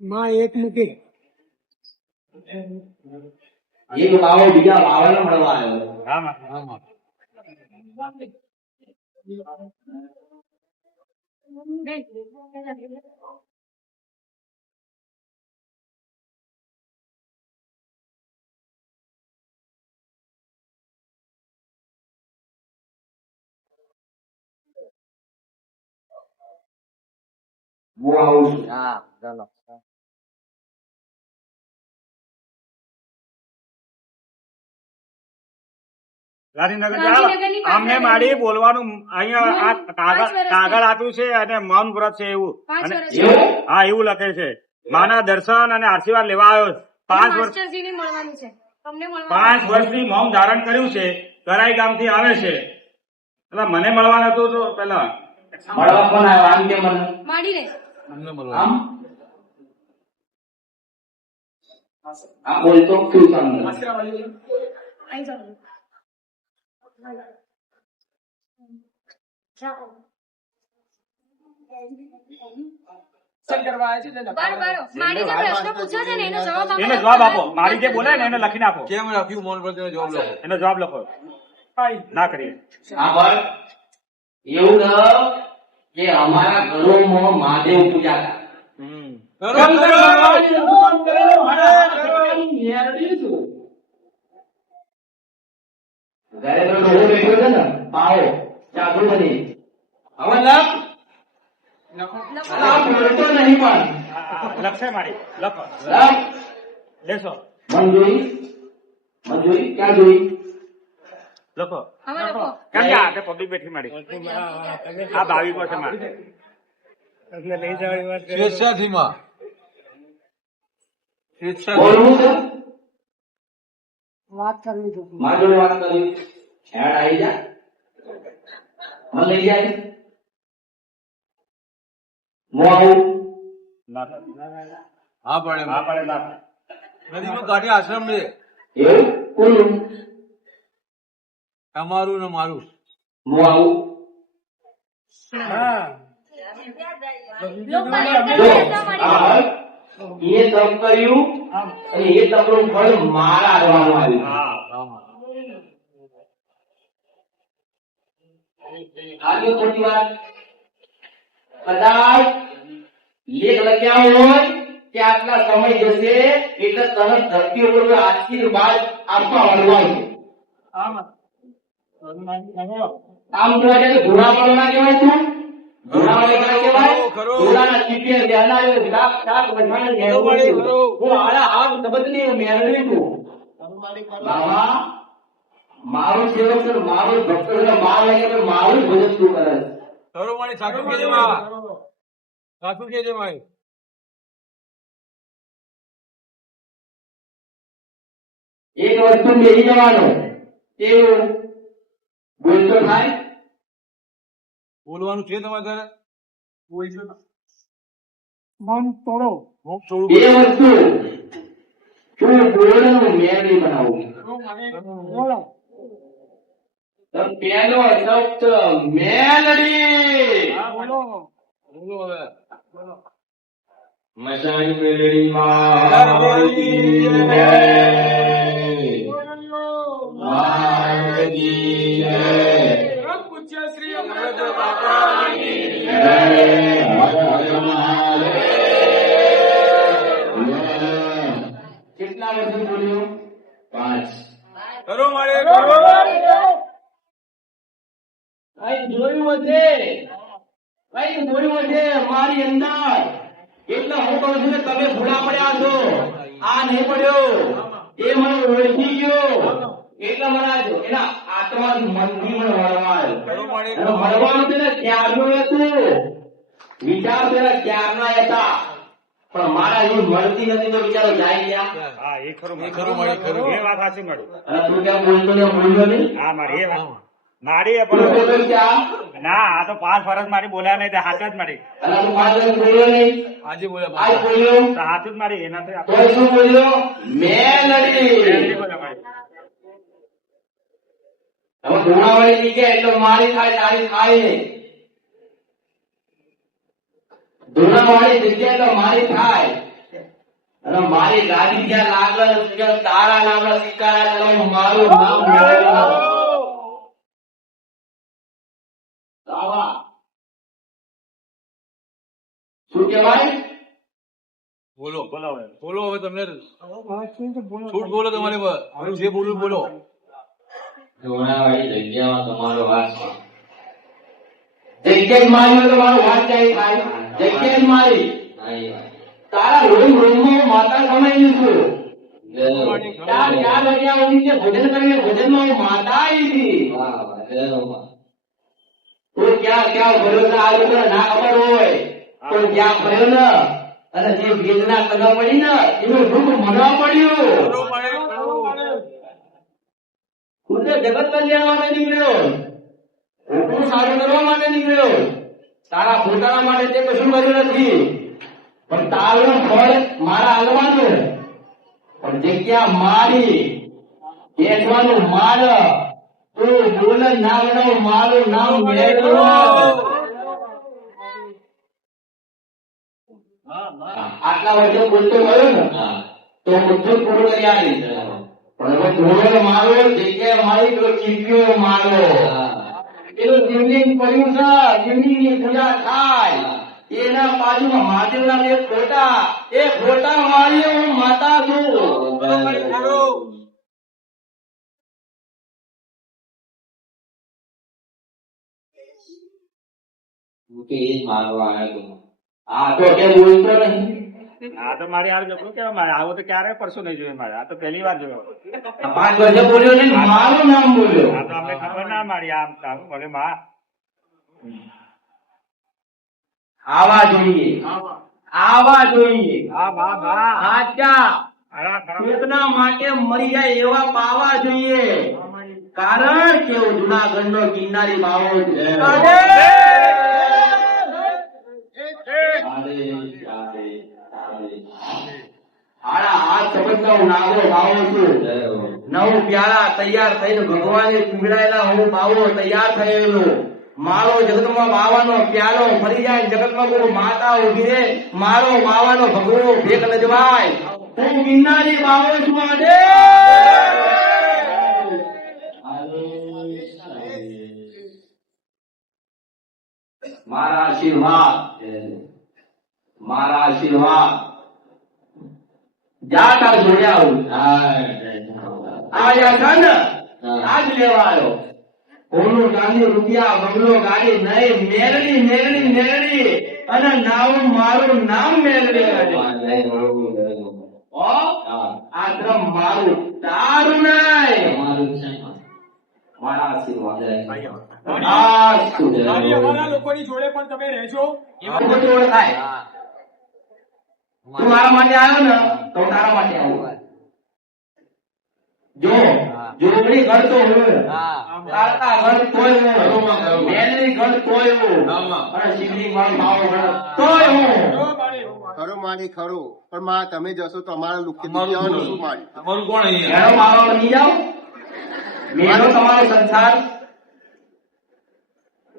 માં એક મૂકી એક બાવો બીજા બાવાને મળવા આવ્યો હું આવું છું હા ચાલો ગાંધીનગર પાછળ મારી બોલવાનું અહીંયા કાગળ આપ્યું છે અને મૌન વ્રત છે એવું. હા એવું લખે છે. માના દર્શન અને આશીર્વાદ લેવા આવ્યો પાંચ વર્ષ માસ્ટરજીને મળવાનું છે. તમને મળવાનું પાંચ વર્ષથી મૌન ધારણ કર્યું છે. કરાઈ ગામથી આવે છે. એટલે મને મળવાનું હતું તો પેલા મળવા પણ આવ્યો? આમ કે મને માંડીને અમને આમ મળવા બોલતો શું તમને અહીં જાઓ બાર બાર મારી જે પ્રશ્ન પૂછ્યો છે ને એનો જવાબ આપો. એને જવાબ આપો મારી જે બોલે ને એને લખીને આપો કેમ રાખ્યું મૌન પર જવાબ લખો એનો જવાબ લખો ના કરીએ એવું ન કે અમારા ઘરોમાં મહાદેવ પૂજા હતા ઘરે તો ડોહો બેઠો છે ને પાવો બની હવે લખ નહીં પણ. લખશે મારી. લખો લખ લેશો. મંજૂરી? મંજૂરી? ક્યાં જોઈ? લખો. કેમ કે આ પબ્લિક બેઠી મારી. આ ભાવિકો પાસે માં એટલે લઈ જવાની વાત સ્વેચ્છાથી માં વાત કરવી છે. મારા જોડે વાત કરી હેડ આવી જા. મને લઈ જાય. હું આવું? હા પડે ના. નદીમાં આશ્રમ છે. એવું? તમારું ને મારું. હું આવું. એ તપ કર્યું અને એ તપનું ફળ મારા આવ્યું. વાત. કદાચ લેખ લખ્યા હોય કે આટલા સમય જશે એટલે તરત ધરતી ઉપર આશીર્વાદ આપવા વળવાનું આમ. જોવા જાય ઘોડા પાડવાના કહેવાય છે ઘોડા વાળા કહેવાય? ઘોડાના ચીપે બેહનાર શાક શાક બધાને ખરો હું આડા હાથ દબદની મેળવી છું બાબા મારું સેવક છે મારું ભક્ત છે માર લાગે તો મારું ભજન તું કરે છે. ખરો સાચું કેજે માં સાચું કેજે મારી એક વસ્તુ બેસી જવાનું. કેવું બોલતો થાય બોલવાનું છે તમારે ઘરે? મન તોડો. હું છોડું એ વસ્તુ. તું મેં નહીં બનાવું. બોલો. પેલો શબ્દ મેલડી. બોલો. બોલો હવે. મસાઈ મેલડી મારી મારે જોયું જોયું અંદર એટલે હું કહું છું કે તમે ભૂલા પડ્યા છો. આ નહીં પડ્યો. એ મને ઓળખી ગયો. એટલે મને આ એના આત્માથી મનથી મને વળવાય ખરો મારે. મળવાનું છે ને ક્યારનું હતું? વિચાર છે ને ક્યારના હતા? પણ મારા એવું મળતી નથી તો વિચારો જાય ગયા હા એ ખરું એ ખરું મારી ખરું. એ વાત સાચી મળું અને તું ક્યાં બોલતો ને બોલ્યો નહીં? હા મારી એ વાત. મારી ના આ તો પાંચ વર્ષ મારી બોલ્યા નહીં હાથ જ મારી. બોલ્યો નહીં? આજે બોલ્યો હાથ જ મારી એનાથી શું બોલ્યો? મેં લડી મારી. હવે ધોળાવાળી જગ્યા એટલે મારી થાય તારી થાય નહીં. ધોળાવાળી જગ્યા તો મારી થાય. અને મારી ગાડી જ્યાં લાગલ તારા નામના સ્વીકારા તમે મારું નામ મેળવ્યું. રાવા. શું કહેવાય? બોલો. બોલો બોલો હવે તમને. વાંચીને તો બોલો. છૂટ બોલો તમારી હવે જે બોલવું બોલો. ધોળાવાળી જગ્યામાં તમારો વાસ જગ્યા મારી તમારો વાસ ક્યાંય થાય? ક્યાં ક્યાં ના ને? અને જે વેદના સગા પડી ને, એનું દુઃખ મનવા પડ્યું. તો જગત કલ્યાણ માટે નીકળ્યો. હું સારું કરવા માટે નીકળ્યો. તારા પોતાના માટે તે કશું કર્યું નથી. પણ તારું ફળ મારા હાલવાનું પણ જગ્યા મારી બેસવાનું માલ તું બોલ નામનું મારું નામ મેળવો. આટલા વર્ષે બોલતો ગયો ને તો બધું પૂરું કરી આવી પણ હવે ધોરણ મારો જગ્યા મારી તો ચીપિયો મારો. થાય એના બાજુમાં મહાદેવના બે ફોટા. એ ફોટા મારી હું માતા છું. આ તો કેમ બોલતો નહીં. આ તો મારી હાલ લોકો કેવા મારે આવો તો ક્યારે પરસો નહીં જોયું મારે આ તો પહેલી વાર જોયો પાંચ વર્ષે બોલ્યો નહીં મારું નામ બોલ્યો આ તો આપણે ખબર ના મારી આમ કામ ભલે માં આવા જોઈએ આવા જોઈએ હા બા બા આજા ચેતના માટે મરી જાય એવા પાવા જોઈએ કારણ કે હું જુનાગઢ નો કિન્નારી બાવો છે હાડા નવ પ્યારા તૈયાર થઈને ભગવાને પીવડાયેલા હું બાવો તૈયાર થયેલો. મારો જગતમાં બાવાનો પ્યાલો ફરી જાય જગતમાં કોઈ માતા ઊભી રે મારો બાવાનો ભગવો ભેગ નજવાય હું ગિરનારી બાવો છું આજે. મારા આશીર્વાદ. મારા આશીર્વાદ. જા તાર જોડ્યા હું આયા છે ને આજ લેવા આવ્યો સોનું ચાંદી રૂપિયા બંગલો ગાડી નહીં મેરડી મેરડી મેરડી. અને નામ મારું નામ મેરડી ઓ આ ધર્મ મારું. તારું નહીં. મારા આશીર્વાદ. તારી અમારા લોકોની જોડે પણ તમે રહેજો. એવું ઓળખાય. તું મારા માટે આવ્યો ને. તો તારા માટે આવું જો જોગણી ઘર તો હું. તારતા ઘર તોય હું. મેલની ઘર તોય હું. અને શિવલિંગ વાળો માવો ઘર તોય હું. જો મારી ખરું મારી ખરું. પણ માં તમે જશો તો અમારા લુખી શું મારી? તમારું કોણ અહીંયા? મેળો મારો નહીં જાઓ. મેરો તમારો સંસાર.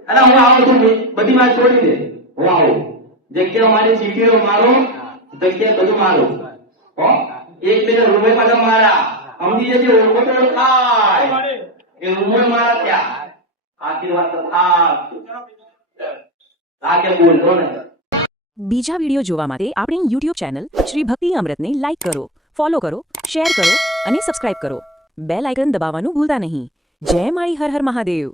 અને હું આવું છું બધી વાત છોડી દે. હું આવું. જગ્યા મારી ચીટીઓ મારો. જગ્યા બધું મારું. હો? એક બે રૂમે પાછા મારા. સમજી જજે ઓળખો તો ઓળખાય એ રૂમે મારા ત્યાં. આશીર્વાદ તો થાક લાગે બોલતો ને. બીજા વીડિયો જોવા માટે આપણી યુટ્યુબ ચેનલ શ્રી ભક્તિ અમૃતને લાઇક કરો ફોલો કરો શેર કરો અને સબસ્ક્રાઇબ કરો. બેલ આઇકન દબાવવાનું ભૂલતા નહીં. જય માળી હર હર મહાદેવ.